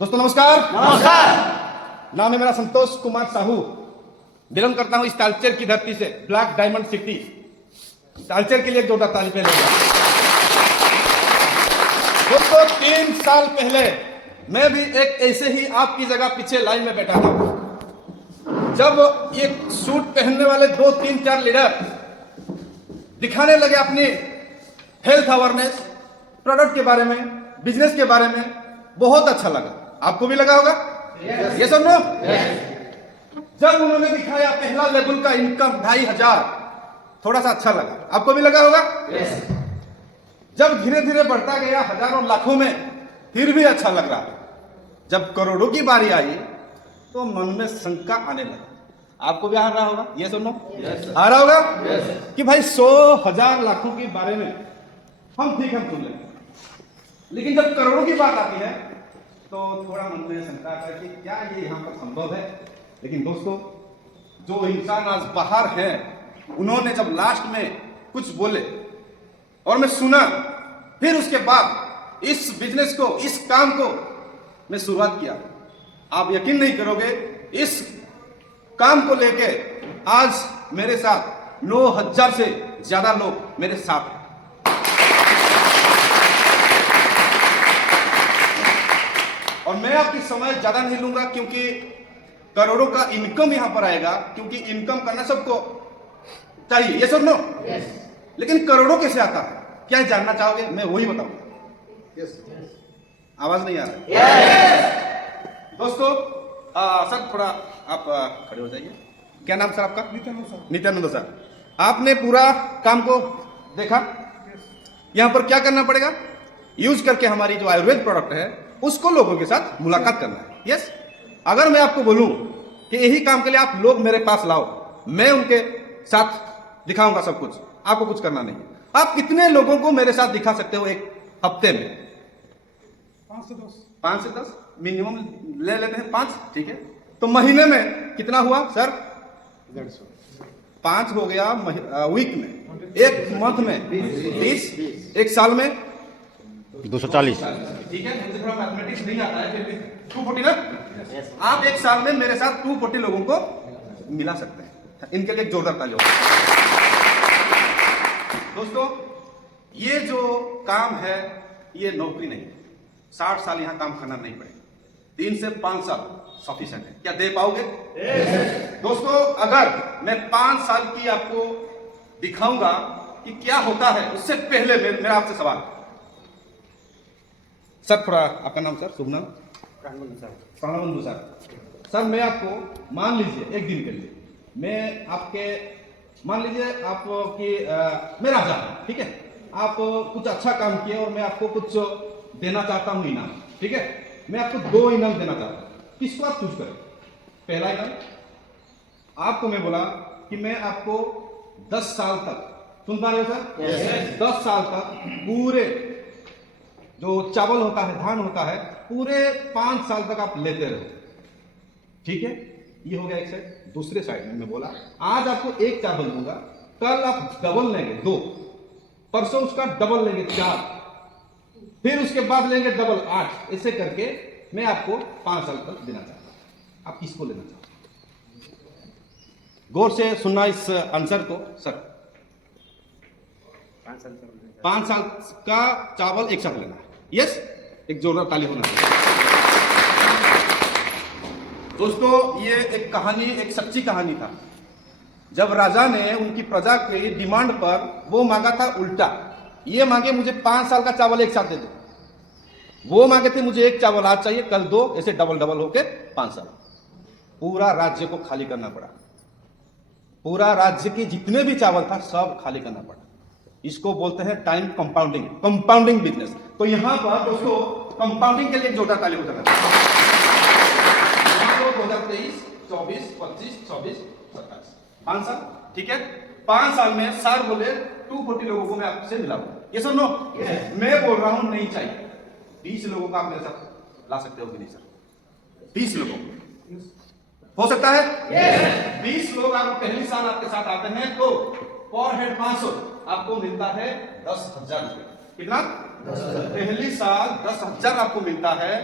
दोस्तों नमस्कार। नमस्कार। नाम है मेरा संतोष कुमार साहू। बिलोंग करता हूं इस तालचेर की धरती से, ब्लैक डायमंड सिटी। तालचेर के लिए एक जोरदार ताली पहले। दोस्तों 3 साल पहले मैं भी एक ऐसे ही आपकी जगह पीछे लाइन में बैठा था, जब ये सूट पहनने वाले 2, 3, 4 लीडर दिखाने लगे अपनी हेल्थ अवेयरनेस, प्रोडक्ट के बारे में, बिजनेस के बारे में। बहुत अच्छा लगा। आपको भी लगा होगा? ये सब नो। जब उन्होंने दिखाया पहला लेवल का इनकम 2500, थोड़ा सा अच्छा लगा। आपको भी लगा होगा? जब धीरे धीरे बढ़ता गया हजारों लाखों में, फिर भी अच्छा लग रहा। जब करोड़ों की बारी आई तो मन में शंका आने लगा। आपको भी आ रहा होगा? ये सुनो, आ रहा होगा कि भाई 100, 1000, लाखों के बारे में हम सुन लेंगे, लेकिन जब करोड़ों की बात आती है तो थोड़ा मन में शंका आता है कि क्या ये यहाँ पर संभव है। लेकिन दोस्तों, जो इंसान आज बाहर हैं, उन्होंने जब लास्ट में कुछ बोले और मैं सुना, फिर उसके बाद इस बिजनेस को, इस काम को मैं शुरुआत किया। आप यकीन नहीं करोगे, इस काम को लेके आज मेरे साथ 9000 से ज्यादा लोग मेरे साथ हैं। और मैं आपकी समय ज्यादा नहीं लूंगा, क्योंकि करोड़ों का इनकम यहां पर आएगा, क्योंकि इनकम करना सबको चाहिए, ये सब नो। लेकिन करोड़ों कैसे आता है, क्या जानना चाहोगे? मैं वही बताऊंगा। आवाज नहीं आ रहा? दोस्तों सर थोड़ा आप खड़े हो जाइए। क्या नाम सर आपका? नित्यानंद सर। आपने पूरा काम को देखा। यहां पर क्या करना पड़ेगा? यूज करके हमारी जो आयुर्वेद प्रोडक्ट है उसको लोगों के साथ मुलाकात करना है। यस, अगर मैं आपको बोलूं कि यही काम के लिए आप लोग मेरे पास लाओ, मैं उनके साथ दिखाऊंगा सब कुछ, आपको कुछ करना नहीं। आप कितने लोगों को मेरे साथ दिखा सकते हो एक हफ्ते में? 5 से 10 मिनिमम ले लेते हैं। 5 ठीक है। तो महीने में कितना हुआ सर? 5 हो गया वीक में, एक मंथ में 20, एक साल में 240। ठीक है, मुझे थोड़ा मैथमेटिक्स नहीं आता है, फिर भी 240 ना। आप एक साल में मेरे साथ 240 लोगों को मिला सकते हैं। इनके लिए एक जोरदार ताली हो। दोस्तों, ये जो काम है ये नौकरी नहीं है। 60 साल यहां काम करना नहीं पड़ेगा, 3 से 5 साल सफिशिएंट है। क्या दे पाओगे? दोस्तों, अगर मैं 5 साल की आपको दिखाऊंगा कि क्या होता है, उससे पहले मेरा आपसे सवाल सर, थोड़ा आपका नाम सर? शुभ नाम? प्राणबंधु सर। सर मैं आपको मान लीजिए एक दिन के लिए, मैं आपके मान लीजिए आपकी मैं राजा हूं, ठीक है? आप कुछ अच्छा काम किए और मैं आपको कुछ देना चाहता हूं इनाम, ठीक है? मैं आपको 2 इनाम देना चाहता हूं, किसको आप चूज करें? पहला इनाम आपको मैं बोला कि मैं आपको 10 साल तक, सुन पा रहे हो सर? 10 साल तक पूरे जो चावल होता है, धान होता है, पूरे 5 साल तक आप लेते रहो, ठीक है? ये हो गया एक साइड। दूसरे साइड में मैं बोला आज आपको 1 चावल दूंगा, कल आप डबल लेंगे 2, परसों उसका डबल लेंगे 4, फिर उसके बाद लेंगे डबल 8। ऐसे करके मैं आपको 5 साल तक देना चाहता हूं। आप किसको लेना चाहते हैं? गौर से सुनना इस आंसर को सर। 5 साल का चावल एक साथ लेना है। यस, एक जोरदार ताली होना चाहिए। दोस्तों, ये एक कहानी, एक सच्ची कहानी था। जब राजा ने उनकी प्रजा की डिमांड पर वो मांगा था उल्टा, ये मांगे मुझे 5 साल का चावल एक साथ दे दो, वो मांगे थे मुझे 1 चावल आज चाहिए, कल 2, ऐसे डबल डबल होके 5 साल। पूरा राज्य को खाली करना पड़ा, पूरा राज्य के जितने भी चावल था सब खाली करना पड़ा। इसको बोलते हैं टाइम कंपाउंडिंग, कंपाउंडिंग बिजनेस। तो यहां पर दोस्तों कंपाउंडिंग के लिए जोरदार ताली हो जाता है। 2023, 24, 25, 26, 27, 5 साल, ठीक है? 5 साल में सर बोले 240 लोगों को मैं आपसे मिलाऊंगा। ये सुनो, मैं बोल रहा हूं नहीं चाहिए। 20 लोगों का आप मेरे साथ ला सकते हो कि नहीं सर? 20 लोगों हो सकता है? 20 लोग आप पहली साल आपके साथ आते हैं तो पर हेड 500 आपको मिलता है 10,000 रुपए। कितना? पहली साल 10,000 आपको मिलता है,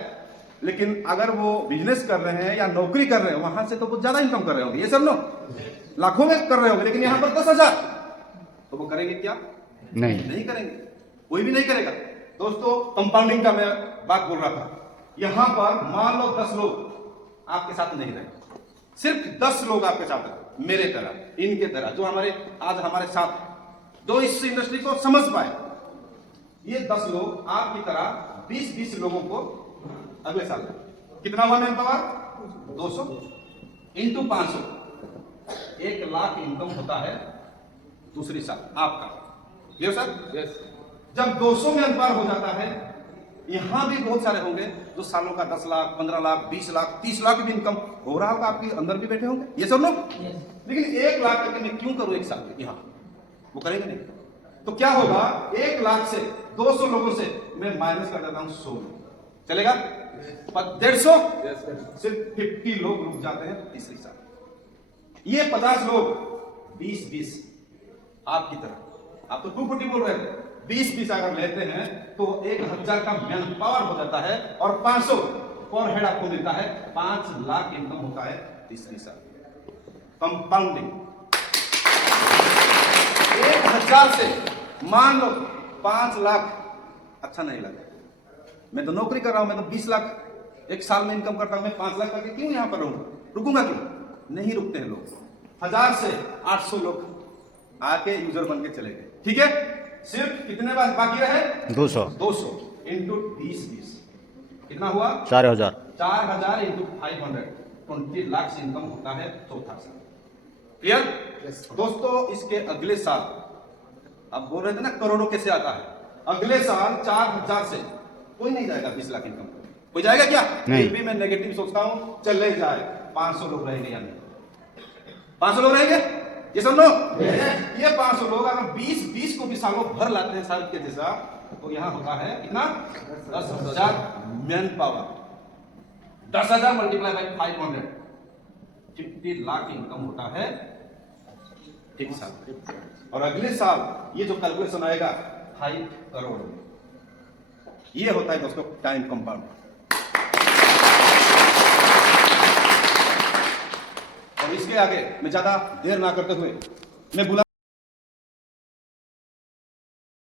लेकिन अगर वो बिजनेस कर रहे हैं या नौकरी कर रहे हैं वहां से तो वो ज्यादा इनकम कर रहे होंगे, ये सब नो लाखों में कर रहे होंगे, लेकिन यहाँ पर 10,000, तो वो करेंगे क्या? नहीं करेंगे, कोई भी नहीं करेगा। दोस्तों कंपाउंडिंग का मैं बात बोल रहा था, यहां पर मान लो 10 लोग आपके साथ नहीं रहे, सिर्फ 10 लोग आपके साथ रहे, मेरे तरह, इनके तरह, जो आज हमारे साथ, जो इस इंडस्ट्री को समझ पाए, ये 10 लोग आपकी तरह 20-20 लोगों को अगले साल कितना हुआ man power? 200 into 500, 1 lakh income होता है दूसरी साल आपका। Clear sir? यस। जब 200 में अंतर हो जाता है, यहां भी बहुत सारे होंगे जो सालों का 10 लाख, 15 लाख, 20 लाख, 30 लाख भी इनकम हो रहा होगा, आपके अंदर भी बैठे होंगे ये सब लोग। लेकिन 1 लाख करके मैं क्यों करूं एक साल में? यहां वो करेंगे नहीं, तो क्या होगा? 1 लाख से 200 लोगों से मैं माइनस कर देता हूं 100 लोग, चलेगा? 150, सिर्फ 50 लोग रुक जाते हैं तीसरी साल। ये 50 लोग 20-20 आपकी तरह, आप तो 240 बोल रहे थे, 20-20 अगर लेते हैं तो 1000 का मैन पावर हो जाता है और 500 पर हेड आपको मिलता है, 5 लाख इनकम होता है तीसरी साल। कंपाउंडिंग 1000 से मान लो 5 लाख, अच्छा नहीं लगा, मैं तो नौकरी कर रहा हूं, मैं तो 20 लाख एक साल में इनकम करता हूं, मैं 5 लाख करके क्यों यहां पर रहूंगा? रुकूंगा क्यों? नहीं रुकते हैं लोग। 1000 से 800 लोग आके यूजर बन के चले गए, ठीक है? सिर्फ कितने बार बाकी रहे? 200 इंटू 20-20 कितना हुआ? 4000। 4000 इंटू 500, 20 लाख से इनकम होता है चौथा साल। क्लियर? दोस्तों इसके अगले साल, अब बोल रहे थे ना करोड़ों कैसे आता है, अगले साल 4000 से कोई नहीं जाएगा 20 लाख इनकम, कोई जाएगा क्या? नहीं। भी मैं नेगेटिव सोचता हूं, चले जाए 500 लोग रहेंगे, या नहीं 500 लोग रहेंगे? ये सब लोग, ये 500 लोग अगर 20-20 को भी सालों भर लाते हैं साल के जैसा, तो यहां होता है कितना? 10,000 man power, 10,000 multiply by 500, 50 lakh income होता है एक साल। और अगले साल ये जो कैलकुलेशन आएगा 5 करोड़, ये होता है दोस्तों टाइम कंपाउंड। और इसके आगे मैं ज्यादा देर ना करते हुए मैं बुला